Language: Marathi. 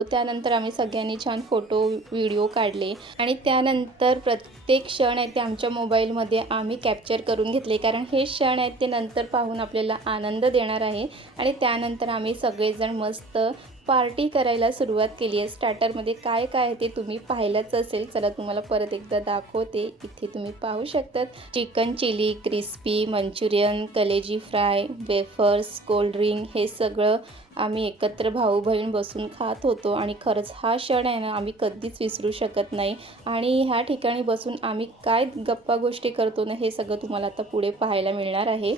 त्यानंतर आम्ही सगळ्यांनी छान फोटो, व्हिडिओ काढले आणि त्यानंतर प्रत्येक क्षण आहे ते आमच्या मोबाईलमध्ये आम्ही कॅप्चर करून घेतले. कारण हे क्षण आहेत ते नंतर पाहून आपल्याला आनंद देणार आहे. आणि त्यानंतर आम्ही सगळेजण मस्त पार्टी करायला सुरुवात केली आहे. स्टार्टरमध्ये काय काय आहे ते तुम्ही पाहिलंच असेल. चला तुम्हाला परत एकदा दाखवते. इथे तुम्ही पाहू शकतात चिकन चिली, क्रिस्पी, मंचुरियन, कलेजी फ्राय, वेफर्स, कोल्ड्रिंक हे सगळं आम्ही एकत्र भाऊ बहीण बसून खात होतो. आणि खरंच हा क्षण आहे ना आम्ही कधीच विसरू शकत नाही. आणि ह्या ठिकाणी बसून आम्ही काय गप्पा गोष्टी करतो ना हे सगळं तुम्हाला आता पुढे पाहायला मिळणार आहे.